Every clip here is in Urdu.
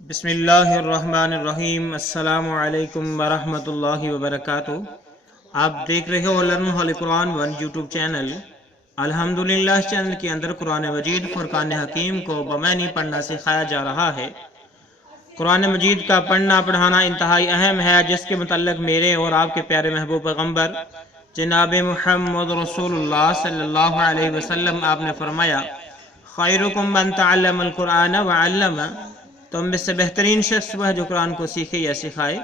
بسم اللہ الرحمن الرحیم۔ السلام علیکم ورحمۃ اللہ وبرکاتہ۔ آپ دیکھ رہے ہو learn holy Quran on YouTube channel. الحمدللہ اس چینل کے اندر قرآن مجید فرقان حکیم کو بمعنی پڑھنا سکھایا جا رہا ہے۔ قرآن مجید کا پڑھنا پڑھانا انتہائی اہم ہے، جس کے متعلق میرے اور آپ کے پیارے محبوب پیغمبر جناب محمد رسول اللہ صلی اللہ علیہ وسلم آپ نے فرمایا، خیرکم من تعلم القرآن وعلم، تم میں سے بہترین شخص وہ ہے جو قرآن کو سیکھے یا سکھائے۔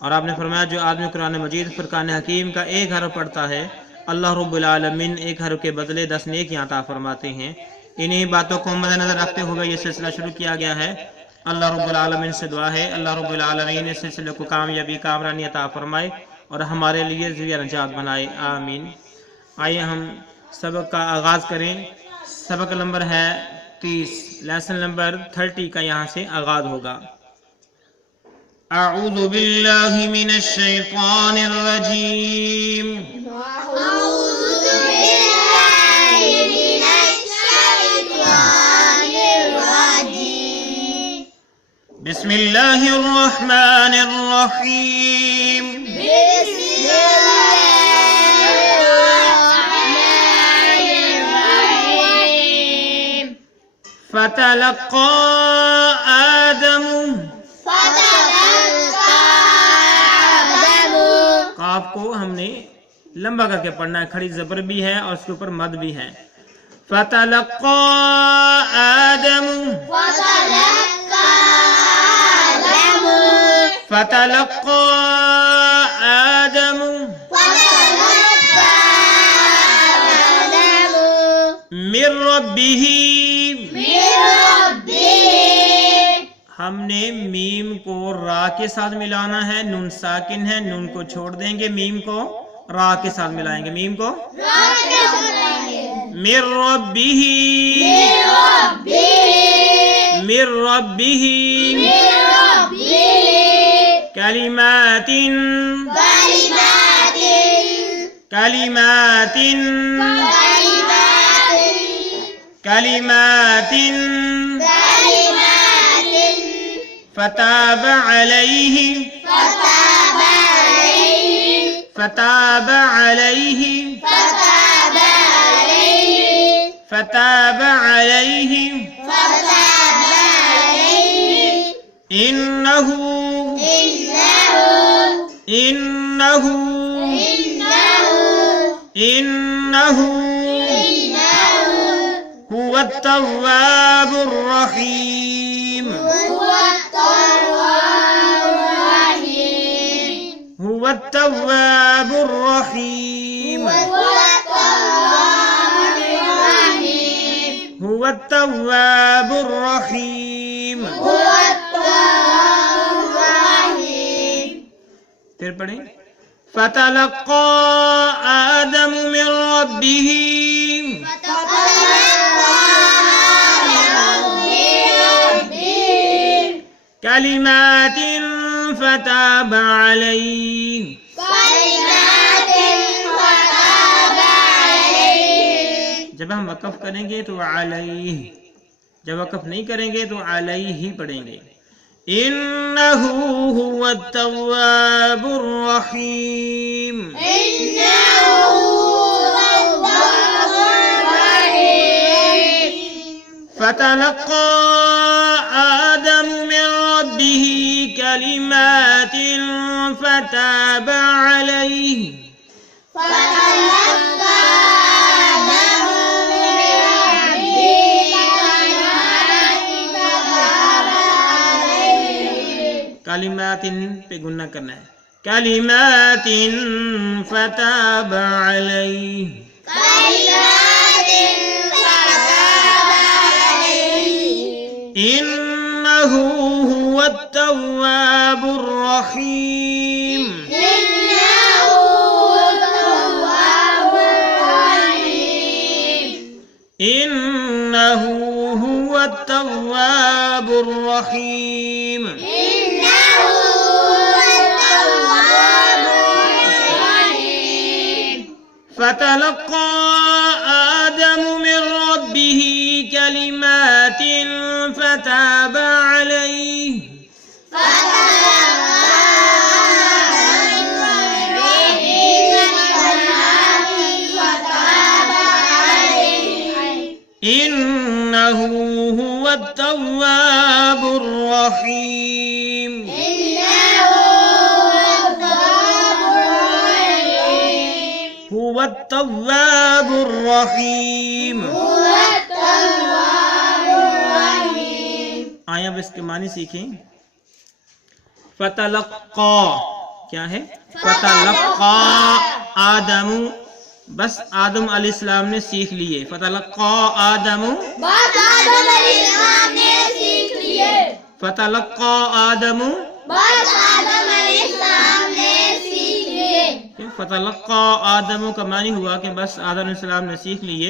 اور آپ نے فرمایا جو آدمی قرآن مجید فرقان حکیم کا ایک حرف پڑھتا ہے، اللہ رب العالمین ایک حرف کے بدلے 10 نیکیاں عطا فرماتے ہیں۔ انہی باتوں کو مد نظر رکھتے ہوئے یہ سلسلہ شروع کیا گیا ہے۔ اللہ رب العالمین سے دعا ہے اللہ رب العالمین اس سلسلے کو کامیابی کامرانی عطا فرمائے اور ہمارے لیے ذریعہ نجات بنائے، آمین۔ آئیے ہم سبق کا آغاز کریں۔ سبق نمبر ہے 30، لیسن نمبر 30 کا یہاں سے آغاز ہوگا۔ اعوذ باللہ من الشیطان الرجیم، أعوذ بالله من الشيطان الرجيم. بسم اللہ الرحمن الرحیم۔ بسم الله الرحمن الرحيم. فتلقى آدم، فتلقى آدم. قاف کو ہم نے لمبا کر کے پڑھنا ہے، کھڑی زبر بھی ہے اور اس کے اوپر مد بھی ہے۔ فتلقى آدم، فتلقى آدم. فتلقى آدم فتلقى آدم من ربه، من ربه. ہم نے میم کو را کے ساتھ ملانا ہے، نون ساکن ہے، نون کو چھوڑ دیں گے، میم کو را کے ساتھ ملائیں گے، میم کو من ربه، من ربه کلمات، کلمات، کلمات فتاب علیہ، فتاب علیہ، فتاب علیہ، انہ، انہ، انہ هو التواب الرحیم، هو التواب الرحیم، هو التواب الرحیم۔ پھر پڑھیں، فتلقى آدم من ربه کلمات فتاب علیہ، جب ہم وقف کریں گے تو علیہ، جب وقف نہیں کریں گے تو علیہ ہی پڑھیں گے۔ انہ هو التواب الرحیم، فتلقى آدم من ربه كلمات فتاب عليه، کلمات پہ گنہ کرنا ہے، کلمات فتاب علیہ، انہ هو التواب الرحیم، انہ هو التواب الرحیم۔ فتلقى آدم من ربه كلمات فتاب عليه الرحيم هو التواب الرحيم آئیں اب اس کے معنی سیکھیں. فتلقا کیا ہے؟ فتلقا آدم، بس آدم علیہ السلام نے سیکھ لیے. فتلقا آدم، بات آدم علیہ السلام نے سیکھ لیے. فتلقا آدم، بات آدم علیہ السلام نے سیکھ لیے. فتلقا آدم کا معنی ہوا کہ بس آدم علیہ السلام نے سیکھ لیے.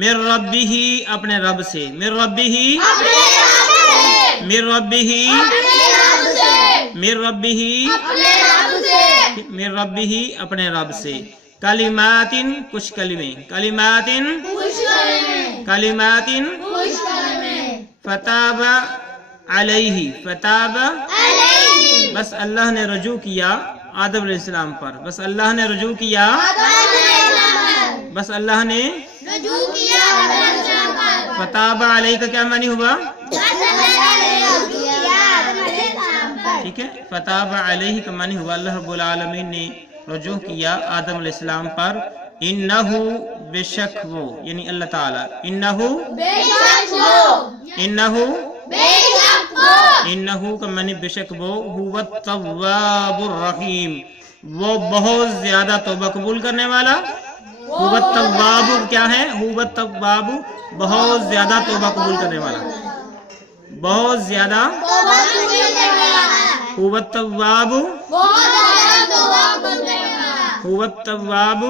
من ربہ، اپنے رب سے. من ربہ، اپنے رب سے، من ربہ، اپنے رب سے، من ربہ، اپنے رب سے، من ربہ، اپنے رب سے. کلمات، کچھ کلمے. کلمات، خوش کریں، کلمات. خوش کریں. فتاب علیہ، فتاب، علیہ، بس اللہ نے رجوع کیا آدم علیہ السلام پر. بس اللہ نے رجوع کیا، آدم علیہ السلام بس اللہ نے. رجوع کیا آدم علیہ السلام پر. فتاب علیہ کا کیا معنی ہوا؟ بس اللہ نے رجوع کیا آدم علیہ السلام پر. ٹھیک ہے. فتاب علیہ کا معنی ہوا اللہ رب العالمین نے رجوع کیا آدم علیہ السلام پر. انہو، بے شک وہ، یعنی اللہ تعالیٰ. انہو، بے شک وہ، انہو، بے شک وہ، انہو کا معنی بے شک وہ. هو التواب الرحیم، وہ بہت زیادہ توبہ قبول کرنے والا. هو التواب کیا ہے؟ هو التواب، بہت زیادہ توبہ قبول کرنے والا. بہت زیادہ. توبہ قبول کرنے والا. هو التواب، بہت زیادہ توبہ کرنے والا. هو التواب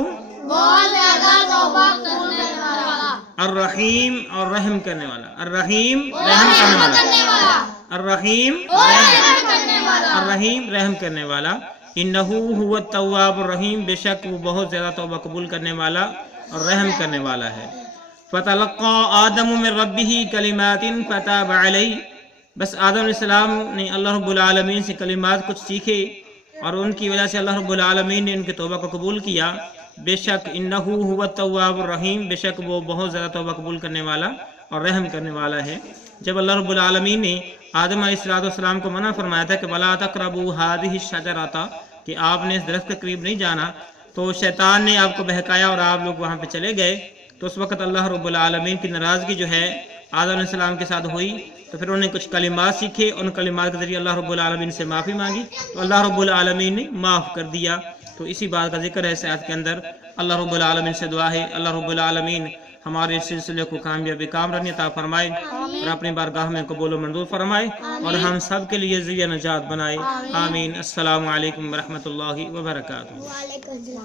بہت زیادہ توبہ کرنے والا. الرحیم، اور رحم کرنے والا. الرحیم، رحم کرنے والا. الرحیم، رحم کرنے والا. الرحیم، رحم کرنے والا. انہو هو التواب الرحیم، بے شک وہ بہت زیادہ توبہ قبول کرنے والا اور رحم کرنے والا ہے. فتلقى آدم من ربہ کلمات فتاب علیہ، بس آدم علیہ السلام نے اللہ رب العالمین سے کلمات کچھ سیکھے اور ان کی وجہ سے اللہ رب العالمین نے ان کی توبہ کو قبول کیا. بے شک انہو هو التواب الرحیم، بے شک وہ بہت زیادہ توبہ قبول کرنے والا اور رحم کرنے والا ہے. جب اللہ رب العالمین نے آدم علیہ السلام کو منع فرمایا تھا کہ وَلَا تَقْرَبُوا هَٰذِهِ الشَّجَرَةَ، کہ آپ نے اس درخت کے قریب نہیں جانا، تو شیطان نے آپ کو بہکایا اور آپ لوگ وہاں پہ چلے گئے. تو اس وقت اللہ رب العالمین کی ناراضگی جو ہے آدم علیہ السلام کے ساتھ ہوئی، تو پھر انہوں نے کچھ کلمات سیکھے. ان کلمات کے ذریعے اللہ رب العالمین سے معافی مانگی تو اللہ رب العالمین نے معاف کر دیا. تو اسی بات کا ذکر ہے اس آیت کے اندر. اللہ رب العالمین سے دعا ہے اللہ رب العالمین ہمارے سلسلے کو کامیابی کامرانی عطا فرمائے اور اپنی بارگاہ میں قبول و منظور فرمائے اور ہم سب کے لیے ذریعہ نجات بنائے. آمین. السلام علیکم ورحمۃ اللہ وبرکاتہ.